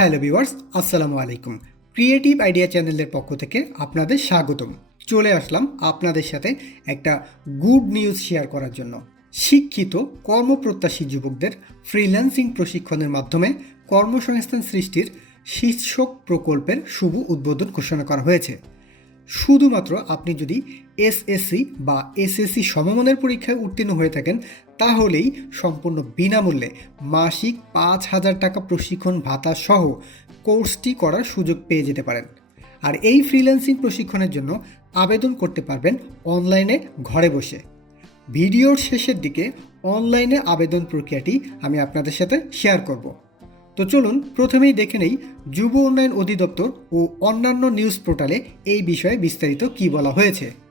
Hello viewers, আসসালামু আলাইকুম। Creative idea চ্যানেলের পক্ষ থেকে আপনাদের স্বাগতম। চলে আসলাম আপনাদের সাথে একটা গুড নিউজ শেয়ার করার জন্য। শিক্ষিত, কর্মপ্রত্যাশী যুবকদের ফ্রিল্যান্সিং প্রশিক্ষণের মাধ্যমে কর্মসংস্থান সৃষ্টির শীর্ষক প্রকল্পের শুভ উদ্বোধন ঘোষণা করা হয়েছে। শুধুমাত্র আপনি যদি এসএসসি বা এসএসসি সমমানের পরীক্ষায় উত্তীর্ণ হয়ে থাকেন, তাহলেই সম্পূর্ণ বিনামূল্যে মাসিক পাঁচ হাজার টাকা প্রশিক্ষণ ভাতা সহ কোর্সটি করার সুযোগ পেয়ে যেতে পারেন। আর এই ফ্রিল্যান্সিং প্রশিক্ষণের জন্য আবেদন করতে পারবেন অনলাইনে ঘরে বসে। ভিডিওর শেষের দিকে অনলাইনে আবেদন প্রক্রিয়াটি আমি আপনাদের সাথে শেয়ার করব। তো চলুন, প্রথমেই দেখে নেই যুব উন্নয়ন অধিদপ্তর ও অন্যান্য নিউজ পোর্টালে এই বিষয়ে বিস্তারিত কি বলা হয়েছে।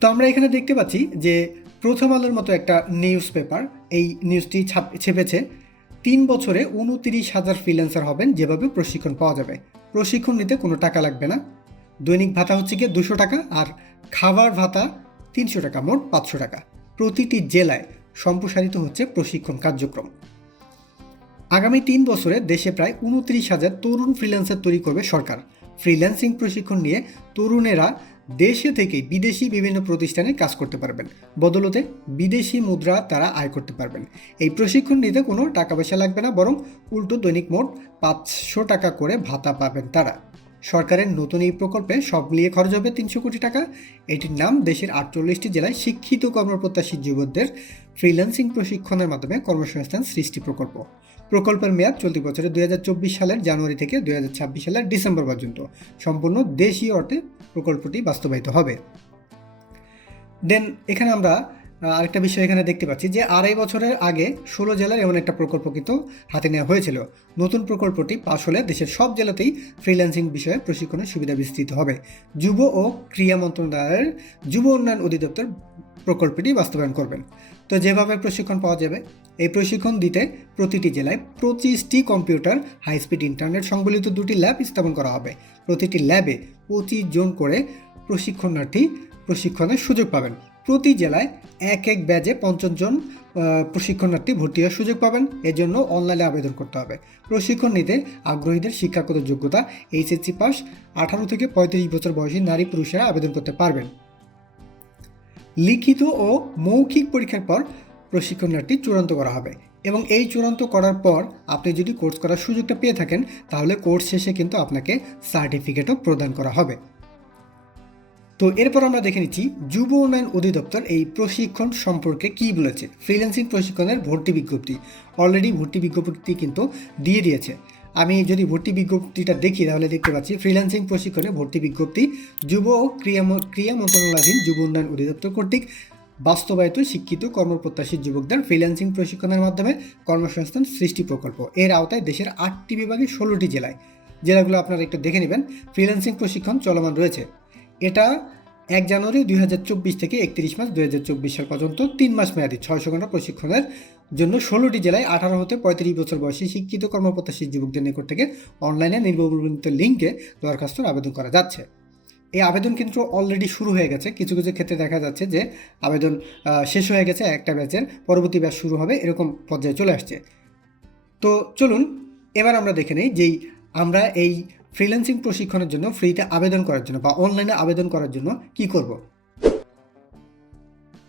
তো আমরা এখানে দেখতে পাচ্ছি যে প্রথম আলোর মতো একটা নিউজ পেপার এই নিউজটি ছাপ ছেপেছে। তিন বছরে উনতিরিশ হাজার ফ্রিল্যান্সার হবেন, যেভাবে প্রশিক্ষণ পাওয়া যাবে। প্রশিক্ষণ নিতে কোনো টাকা লাগবে না। দৈনিক ভাতা হচ্ছে গিয়ে দুশো টাকা আর খাবার ভাতা তিনশো টাকা, মোট পাঁচশো টাকা। প্রতিটি জেলায় সম্প্রসারিত হচ্ছে প্রশিক্ষণ কার্যক্রম। আগামী তিন বছরে দেশে প্রায় উনত্রিশ হাজার তরুণ ফ্রিল্যান্সার তৈরি করবে সরকার। ফ্রিল্যান্সিং প্রশিক্ষণ নিয়ে তরুণেরা দেশে থেকে বিদেশি বিভিন্ন প্রতিষ্ঠানে কাজ করতে পারবেন। বদলতে বিদেশি মুদ্রা তারা আয় করতে পারবেন। এই প্রশিক্ষণ নিতে কোনো টাকা পয়সা লাগবে না, বরং উল্টো দৈনিক মোট পাঁচশো টাকা করে ভাতা পাবেন তারা। সরকারের নতুন এই প্রকল্পে সব মিলিয়ে খরচ হবে তিনশো কোটি টাকা। এটির নাম দেশের আটচল্লিশটি জেলায় শিক্ষিত কর্মপ্রত্যাশী যুবকদের ফ্রিল্যান্সিং প্রশিক্ষণের মাধ্যমে কর্মসংস্থান সৃষ্টি প্রকল্প। প্রকল্পের মেয়াদ চলতি বছরের দুই সালের জানুয়ারি থেকে দুই সালের ডিসেম্বর পর্যন্ত। সম্পূর্ণ দেশীয় অর্থে প্রকল্পটি বাস্তবায়িত হবে। দেন, এখানে আমরা আরেকটা বিষয় এখানে দেখতে পাচ্ছি যে আড়াই বছরের আগে ষোলো জেলার এমন একটা প্রকল্প কিন্তু হাতে নেওয়া হয়েছিল। নতুন প্রকল্পটি পাশ হলে দেশের সব জেলাতেই ফ্রিল্যান্সিং বিষয়ে প্রশিক্ষণের সুবিধা বিস্তৃত হবে। যুব ও ক্রীড়া মন্ত্রণালয়ের যুব উন্নয়ন অধিদপ্তর প্রকল্পটি বাস্তবায়ন করবেন। তো যেভাবে প্রশিক্ষণ পাওয়া যাবে, এই প্রশিক্ষণ দিতে প্রতিটি জেলায় পঁচিশটি কম্পিউটার হাই স্পিড ইন্টারনেট সংবলিত দুটি ল্যাব স্থাপন করা হবে। প্রতিটি ল্যাবে পঁচিশ জন করে প্রশিক্ষণার্থী প্রশিক্ষণের সুযোগ পাবেন। প্রতি জেলায় এক এক ব্যাচে পঞ্চাশ জন প্রশিক্ষণার্থী ভর্তি হওয়ার সুযোগ পাবেন। এজন্য অনলাইনে আবেদন করতে হবে। প্রশিক্ষণ নিতে আগ্রহীদের শিক্ষাগত যোগ্যতা, এইচএসসি পাস, আঠারো থেকে পঁয়ত্রিশ বছর বয়সী নারী পুরুষেরা আবেদন করতে পারবেন। লিখিত ও মৌখিক পরীক্ষার পর প্রশিক্ষণার্থী চূড়ান্ত করা হবে। এবং এই চূড়ান্ত করার পর আপনি যদি কোর্স করার সুযোগটা পেয়ে থাকেন, তাহলে কোর্স শেষে কিন্তু আপনাকে সার্টিফিকেটও প্রদান করা হবে। তো এরপর আমরা দেখে নিচ্ছি যুব উন্নয়ন অধিদপ্তর এই প্রশিক্ষণ সম্পর্কে কি বলেছে। ফ্রিল্যান্সিং প্রশিক্ষণের ভর্তি বিজ্ঞপ্তি। অলরেডি ভর্তি বিজ্ঞপ্তি কিন্তু দিয়ে দিয়েছে। আমি যদি ভর্তি বিজ্ঞপ্তিটা দেখি, তাহলে দেখতে পাচ্ছি ফ্রিল্যান্সিং প্রশিক্ষণে ভর্তি বিজ্ঞপ্তি, যুব ও ক্রিয়া ক্রিয়া মন্ত্রণালয়াধীন যুব উন্নয়ন অধিদপ্তর কর্তৃক বাস্তবায়িত শিক্ষিত কর্মপ্রত্যাশী যুবকদের ফ্রিল্যান্সিং প্রশিক্ষণের মাধ্যমে কর্মসংস্থান সৃষ্টি প্রকল্প। এর আওতায় দেশের আটটি বিভাগে ষোলোটি জেলায়। জেলাগুলো আপনারা একটু দেখে নেবেন। ফ্রিল্যান্সিং প্রশিক্ষণ চলমান রয়েছে। এটা এক জানুয়ারি দুই হাজার চব্বিশ থেকে একত্রিশ মার্চ দুই সাল পর্যন্ত তিন মাস মেয়াদী ছয়শো ঘণ্টা প্রশিক্ষণের জন্য ষোলোটি জেলায় আঠারো হতে পঁয়ত্রিশ বছর বয়সী শিক্ষিত কর্মপ্রত্যাশী যুবকদের নিকট থেকে অনলাইনে নির্ভরবর্ণিত লিঙ্কে দরখাস্তর আবেদন করা যাচ্ছে। এই আবেদন কিন্তু অলরেডি শুরু হয়ে গেছে। কিছু কিছু ক্ষেত্রে দেখা যাচ্ছে যে আবেদন শেষ হয়ে গেছে, একটা ব্যাচের পরবর্তী ব্যাচ শুরু হবে, এরকম পর্যায়ে চলে আসছে। তো চলুন, এবার আমরা দেখে নেই যেই আমরা এই ফ্রিল্যান্সিং প্রশিক্ষণের জন্য ফ্রিতে আবেদন করার জন্য বা অনলাইনে আবেদন করার জন্য কি করব?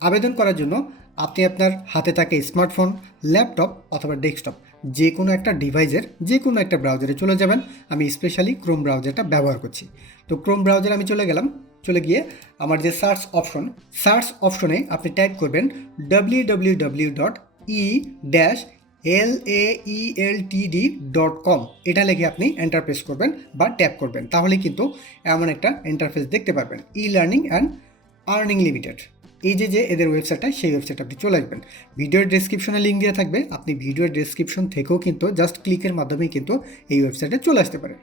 আবেদন করার জন্য আপনি আপনার হাতে থাকে স্মার্টফোন ল্যাপটপ অথবা ডেস্কটপ যে কোনো একটা ডিভাইসের যে কোনো একটা ব্রাউজারে চলে যাবেন। আমি স্পেশালি ক্রোম ব্রাউজারটা ব্যবহার করছি। তো ক্রোম ব্রাউজারে আমি চলে গেলাম। চলে গিয়ে আমার যে সার্চ অপশন সার্চ অপশনে আপনি টাইপ করবেন W W W dot E dash L L T dot com এটা লিখে আপনি এন্টারপ্রেস করবেন বা ট্যাপ করবেন। তাহলে কিন্তু এমন একটা এন্টারফেস দেখতে পারবেন। E learning and earning limited এই যে যে এদের ওয়েবসাইটটা সেই ওয়েবসাইটটা আপনি চলে আসবেন। ভিডিওর ডেসক্রিপশনে লিঙ্ক দেওয়া থাকবে। আপনি ভিডিওর ডেসক্রিপশন থেকেও কিন্তু জাস্ট ক্লিকের মাধ্যমেই কিন্তু এই ওয়েবসাইটে চলে আসতে পারেন।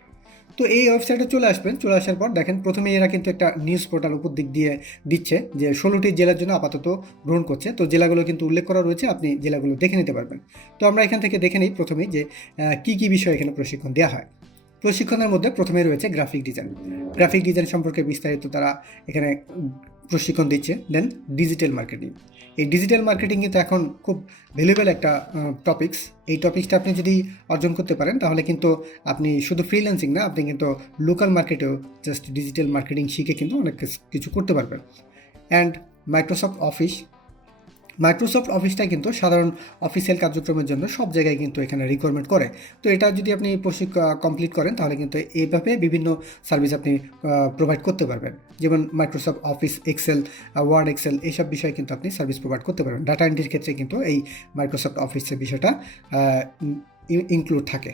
তো এই ওয়েবসাইটে চলে আসবেন। চলে আসার পর দেখেন প্রথমে এরা কিন্তু একটা নিউজ পোর্টাল উপর দিক দিয়ে দিচ্ছে যে ষোলোটি জেলার জন্য আপাতত গ্রহণ করছে। তো জেলাগুলো কিন্তু উল্লেখ করা রয়েছে, আপনি জেলাগুলো দেখে নিতে পারবেন। তো আমরা এখান থেকে দেখে নিই প্রথমেই যে কি কি বিষয় এখানে প্রশিক্ষণ দেওয়া হয়। প্রশিক্ষণের মধ্যে প্রথমে রয়েছে গ্রাফিক ডিজাইন গ্রাফিক ডিজাইন সম্পর্কে বিস্তারিত তারা এখানে প্রশিক্ষণ দিচ্ছে। দেন ডিজিটাল মার্কেটিং এই ডিজিটাল মার্কেটিং কিন্তু এখন খুব ভ্যালুয়েবল একটা টপিক্স এই টপিক্সটা আপনি যদি অর্জন করতে পারেন, তাহলে কিন্তু আপনি শুধু ফ্রিল্যান্সিং না, আপনি কিন্তু লোকাল মার্কেটেও জাস্ট ডিজিটাল মার্কেটিং শিখে কিন্তু অনেক কিছু করতে পারবেন। অ্যান্ড মাইক্রোসফট অফিস মাইক্রোসফট অফিসটা কিন্তু সাধারণ অফিসিয়াল কার্যক্রমের জন্য সব জায়গায় কিন্তু এখানে রিকোয়ারমেন্ট করে। তো এটা যদি আপনি প্রশিক্ষণ কমপ্লিট করেন, তাহলে কিন্তু এইভাবে বিভিন্ন সার্ভিস আপনি প্রোভাইড করতে পারবেন। যেমন Microsoft Office Excel Word Excel এইসব বিষয়ে কিন্তু আপনি সার্ভিস প্রোভাইড করতে পারবেন। ডাটা এন্ট্রির ক্ষেত্রে কিন্তু এই মাইক্রোসফট অফিসের বিষয়টা ইনক্লুড থাকে।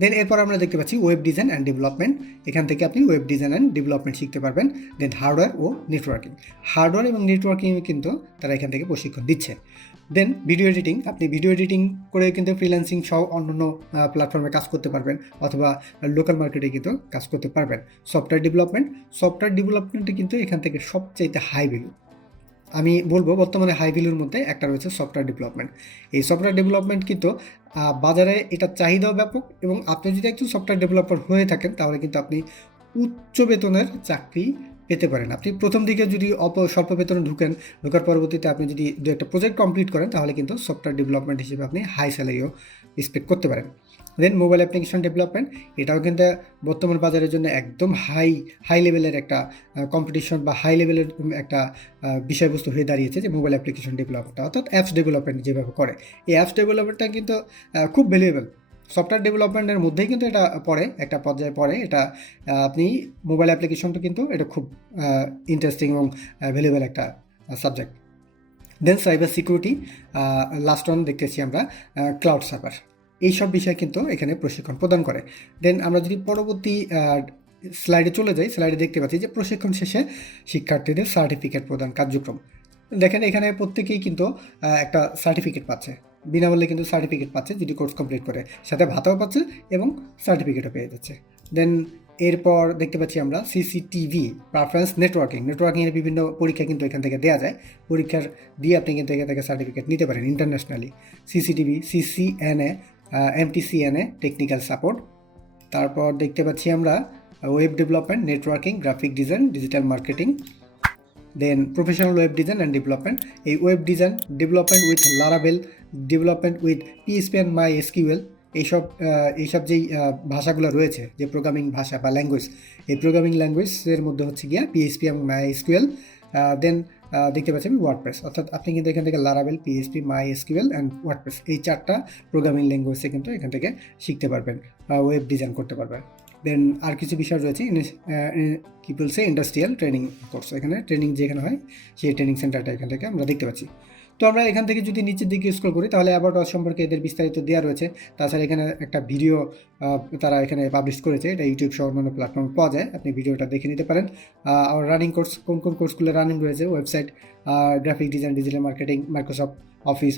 দেন এরপর আমরা দেখতে পাচ্ছি ওয়েব ডিজাইন অ্যান্ড ডেভেলপমেন্ট এখান থেকে আপনি ওয়েব ডিজাইন অ্যান্ড ডেভেলপমেন্ট শিখতে পারবেন। দেন হার্ডওয়্যার ও নেটওয়ার্কিং হার্ডওয়্যার এবং নেটওয়ার্কিং কিন্তু তারা এখান থেকে প্রশিক্ষণ দিচ্ছে। দেন ভিডিও এডিটিং আপনি ভিডিও এডিটিং করে কিন্তু ফ্রিল্যান্সিং সহ অন্যান্য প্ল্যাটফর্মে কাজ করতে পারবেন অথবা লোকাল মার্কেটে কিন্তু কাজ করতে পারবেন। সফটওয়্যার ডেভেলপমেন্ট সফটওয়্যার ডেভেলপমেন্টে কিন্তু এখান থেকে সবচাইতে হাই ভ্যালু আমি বলব বর্তমানে হাই ভ্যালুর মধ্যে একটা রয়েছে সফটওয়্যার ডেভেলপমেন্ট এই সফটওয়্যার ডেভেলপমেন্ট কিন্তু বাজারে এটা চাহিদাও ব্যাপক এবং আপনি যদি একজন সফটওয়্যার ডেভেলপার হয়ে থাকেন, তাহলে কিন্তু আপনি উচ্চ বেতনের চাকরি পেতে পারেন। আপনি প্রথম দিকে যদি অপ, স্বল্প বেতনে ঢুকেন, ঢোকার পরবর্তীতে আপনি যদি দু একটা প্রজেক্ট কমপ্লিট করেন, তাহলে কিন্তু সফটওয়্যার ডেভেলপমেন্ট হিসেবে আপনি হাই স্যালারিও এক্সপেক্ট করতে পারেন। দেন মোবাইল অ্যাপ্লিকেশন ডেভেলপমেন্ট এটাও কিন্তু বর্তমান বাজারের জন্য একদম হাই হাই লেভেলের একটা কম্পিটিশন বা হাই লেভেলের একটা বিষয়বস্তু হয়ে দাঁড়িয়েছে যে মোবাইল অ্যাপ্লিকেশন ডেভেলপমেন্ট অর্থাৎ অ্যাপস ডেভেলপমেন্ট যেভাবে করে। এই অ্যাপস ডেভেলপমেন্টটা কিন্তু খুব ভ্যালুয়েবল সফটওয়্যার ডেভেলপমেন্টের মধ্যেই কিন্তু এটা পড়ে, একটা পর্যায়ে পড়ে। এটা আপনি মোবাইল অ্যাপ্লিকেশনটা কিন্তু এটা খুব ইন্টারেস্টিং এবং ভ্যালুয়েবল একটা subject then cyber security last one দেখতেছি আমরা ক্লাউড সার্ভার এইসব বিষয় কিন্তু এখানে প্রশিক্ষণ প্রদান করে। দেন আমরা যদি পরবর্তী স্লাইডে চলে যাই স্লাইডে দেখতে পাচ্ছি যে প্রশিক্ষণ শেষে শিক্ষার্থীদের সার্টিফিকেট প্রদান কার্যক্রম। দেখেন এখানে প্রত্যেকেই কিন্তু একটা সার্টিফিকেট পাচ্ছে। বিনামূল্যে কিন্তু সার্টিফিকেট পাচ্ছে যদি কোর্স কমপ্লিট করে। সাথে ভাতাও পাচ্ছে এবং সার্টিফিকেটও পেয়ে যাচ্ছে। দেন এরপর দেখতে পাচ্ছি আমরা সিসিটিভি প্রাফারেন্স নেটওয়ার্কিং নেটওয়ার্কিংয়ের বিভিন্ন পরীক্ষা কিন্তু এখান থেকে দেওয়া যায়। পরীক্ষার দিয়ে আপনি কিন্তু এখান থেকে সার্টিফিকেট নিতে পারেন internationally CCTV CCNA MTCNA technical support তারপর দেখতে পাচ্ছি আমরা web development networking graphic design digital marketing then professional web design and development এই web design development with লারাবেল development with PSP and MySQL এইসব এইসব যেই ভাষাগুলো রয়েছে, যে প্রোগ্রামিং ভাষা বা ল্যাঙ্গুয়েজ এই প্রোগ্রামিং ল্যাঙ্গুয়েজের মধ্যে হচ্ছে গিয়া পিএসপি এবং মাই এসকিউএল দেন দেখতে পাচ্ছি পাচ্ছেন ওয়ার্ডপ্রেস অর্থাৎ আপনি কিন্তু এখান থেকে লারাবেল PSP MySQL and WordPress এই চারটা প্রোগ্রামিং ল্যাঙ্গুয়েজে কিন্তু এখান থেকে শিখতে পারবেন বা ওয়েব ডিজাইন করতে পারবেন। দেন আর কিছু বিষয় রয়েছে কি বলছে ইন্ডাস্ট্রিয়াল ট্রেনিং কোর্স এখানে ট্রেনিং যেখানে হয়, সেই ট্রেনিং সেন্টারটা এখান থেকে আমরা দেখতে পাচ্ছি। তো আমরা এখান থেকে যদি নিচের দিকে স্ক্রল করি, তাহলে অ্যাবাউট আস সম্পর্কে এদের বিস্তারিত দেওয়া রয়েছে। তাছাড়া এখানে একটা ভিডিও তারা এখানে পাবলিশ করেছে। এটা ইউটিউব সহ অন্যান্য প্ল্যাটফর্মে পাওয়া যায়। আপনি ভিডিওটা দেখে নিতে পারেন। আর রানিং কোর্স কোন কোন কোর্সগুলো রানিং রয়েছে? Website graphic design digital marketing Microsoft office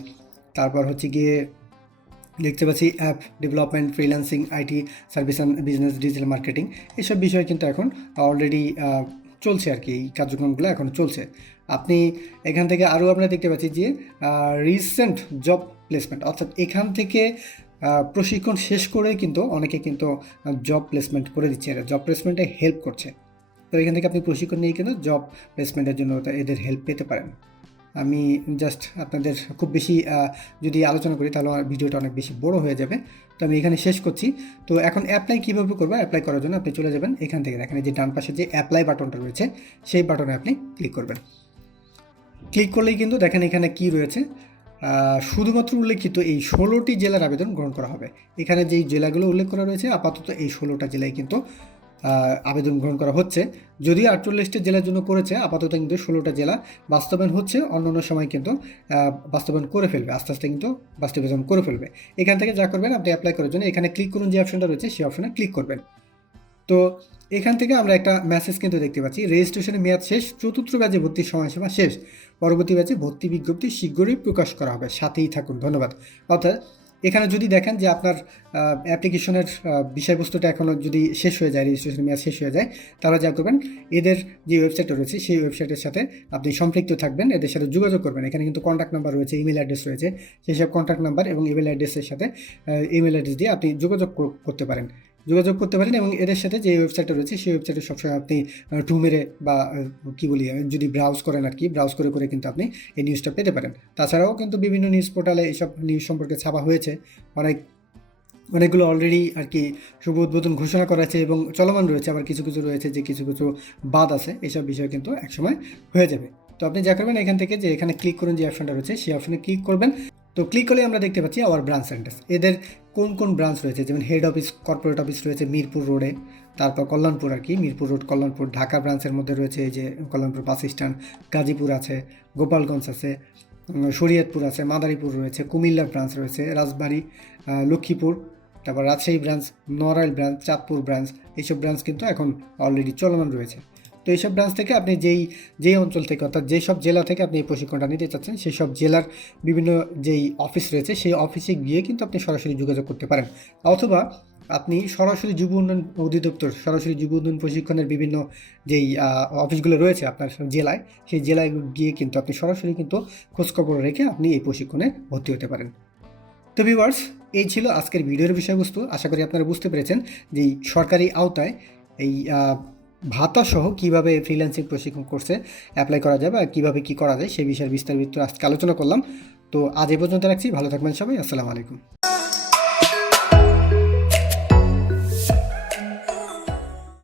তারপর হচ্ছে গিয়ে দেখতে পাচ্ছি app development freelancing IT service and business digital marketing এসব বিষয় কিন্তু এখন অলরেডি চলছে আর কি। এই কার্যক্রমগুলো এখন চলছে। আপনি এখান থেকে আরও আমরা দেখতে পাচ্ছি যে রিসেন্ট জব প্লেসমেন্ট অর্থাৎ এখান থেকে প্রশিক্ষণ শেষ করে কিন্তু অনেকে কিন্তু জব প্লেসমেন্ট করে দিচ্ছে। এরা জব প্লেসমেন্টে হেল্প করছে। তো এখান থেকে আপনি প্রশিক্ষণ নিয়ে কিন্তু জব প্লেসমেন্টের জন্য এদের হেল্প পেতে পারেন। আমি জাস্ট আপনাদের খুব বেশি যদি আলোচনা করি তাহলে আমার ভিডিওটা অনেক বেশি বড় হয়ে যাবে। তো আমি এখানে শেষ করছি। তো এখন অ্যাপ্লাই কীভাবে করব? অ্যাপ্লাই করার জন্য আপনি চলে যাবেন। এখান থেকে এই যে ডান পাশে যে অ্যাপ্লাই বাটনটা রয়েছে, সেই বাটনে আপনি ক্লিক করবেন। ক্লিক করলেই কিন্তু দেখেন এখানে কি রয়েছে। শুধুমাত্র উল্লেখিত এই ষোলোটি জেলার আবেদন গ্রহণ করা হবে। এখানে যেই জেলাগুলো উল্লেখ করা রয়েছে, আপাতত এই ষোলোটা জেলায় কিন্তু আবেদন গ্রহণ করা হচ্ছে। যদিও আটচল্লিশটি জেলার জন্য করেছে, আপাতত কিন্তু ষোলোটা জেলা বাস্তবায়ন হচ্ছে অন্য অন্য সময় কিন্তু বাস্তবায়ন করে ফেলবে, আস্তে আস্তে কিন্তু বাস্তবায়ন করে ফেলবে। এখান থেকে যা করবেন, আপনি অ্যাপ্লাই করার জন্য এখানে ক্লিক করুন যে অপশনটা রয়েছে, সেই অপশনে ক্লিক করবেন। তো এখান থেকে আমরা একটা মেসেজ কিন্তু দেখতে পাচ্ছি। রেজিস্ট্রেশনের মেয়াদ শেষ, চতুর্থ ব্যাচে ভর্তির সময়সীমা শেষ। পরবর্তী ব্যাচে ভর্তি বিজ্ঞপ্তি শীঘ্রই প্রকাশ করা হবে। সাথেই থাকুন, ধন্যবাদ। অর্থাৎ এখানে যদি দেখেন যে আপনার অ্যাপ্লিকেশনের বিষয়বস্তুটা এখনও যদি শেষ হয়ে যায় রেজিস্ট্রেশন মেয়াদ শেষ হয়ে যায়, তাহলে যা করবেন, এদের যে ওয়েবসাইটটা রয়েছে, সেই ওয়েবসাইটের সাথে আপনি সম্পৃক্ত থাকবেন, এদের সাথে যোগাযোগ করবেন। এখানে কিন্তু কন্ট্যাক্ট নাম্বার রয়েছে ইমেল অ্যাড্রেস রয়েছে, সেই সব কন্ট্যাক্ট নাম্বার এবং ইমেল অ্যাড্রেসের সাথে ইমেল অ্যাড্রেস দিয়ে আপনি যোগাযোগ করতে পারেন। যোগাযোগ করতে পারেন এবং এদের সাথে যে ওয়েবসাইটটা রয়েছে, সেই ওয়েবসাইটে সবসময় আপনি টু মেরে বা কি বলি যদি ব্রাউজ করেন আর কি ব্রাউজ করে করে কিন্তু আপনি এই নিউজটা পেতে পারেন। তাছাড়াও কিন্তু বিভিন্ন নিউজ পোর্টালে এইসব নিউজ সম্পর্কে ছাপা হয়েছে। অনেক, অনেকগুলো অলরেডি আর কি শুভ উদ্বোধন ঘোষণা করা আছে এবং চলমান রয়েছে। আবার কিছু কিছু রয়েছে যে কিছু কিছু বাদ আছে। এইসব বিষয় কিন্তু একসময় হয়ে যাবে। তো আপনি যা করবেন এখান থেকে যে এখানে ক্লিক করুন যে অপশনটা রয়েছে, সেই অপশনে ক্লিক করবেন। তো ক্লিক করলে আমরা দেখতে পাচ্ছি আওয়ার ব্রাঞ্চ সেন্টার্স এদের কোন কোন ব্রাঞ্চ রয়েছে? যেমন হেড অফিস কর্পোরেট অফিস রয়েছে মিরপুর রোডে তারপর কল্যাণপুর আর কি, মিরপুর রোড কল্যাণপুর, ঢাকা ব্রাঞ্চের মধ্যে রয়েছে এই যে কল্যাণপুর বাস স্ট্যান্ড গাজীপুর আছে, গোপালগঞ্জ আছে শরীয়তপুর আছে, মাদারীপুর রয়েছে, কুমিল্লার ব্রাঞ্চ রয়েছে, রাজবাড়ী লক্ষ্মীপুর, তারপর Rajshahi branch Narail branch Chandpur branch এইসব ব্রাঞ্চ কিন্তু এখন অলরেডি চলমান রয়েছে। তো এইসব ব্রাঞ্চ থেকে আপনি যেই যেই অঞ্চল থেকে, অর্থাৎ যেই সব জেলা থেকে আপনি এই প্রশিক্ষণটা নিতে চাচ্ছেন, সেই সব জেলার বিভিন্ন যেই অফিস রয়েছে, সেই অফিসে গিয়ে কিন্তু আপনি সরাসরি যোগাযোগ করতে পারেন। অথবা আপনি সরাসরি যুব উন্নয়ন অধিদপ্তর, সরাসরি যুব উন্নয়ন প্রশিক্ষণের বিভিন্ন যেই অফিসগুলো রয়েছে আপনার জেলায়, সেই জেলায় গিয়ে কিন্তু আপনি সরাসরি কিন্তু খোঁজখবর রেখে আপনি এই প্রশিক্ষণে ভর্তি হতে পারেন। তো ভিউয়ার্স এই ছিল আজকের ভিডিওর বিষয়বস্তু। আশা করি আপনারা বুঝতে পেরেছেন যে সরকারি আওতায় এই ভাতা সহ কীভাবে ফ্রিল্যান্সিং প্রশিক্ষণ কোর্সে অ্যাপ্লাই করা যায় বা কীভাবে কী করা যায় সে বিষয়ে বিস্তারিত আজকে আলোচনা করলাম। তো আজ এ পর্যন্ত রাখছি, ভালো থাকবেন সবাই, আসসালামু আলাইকুম।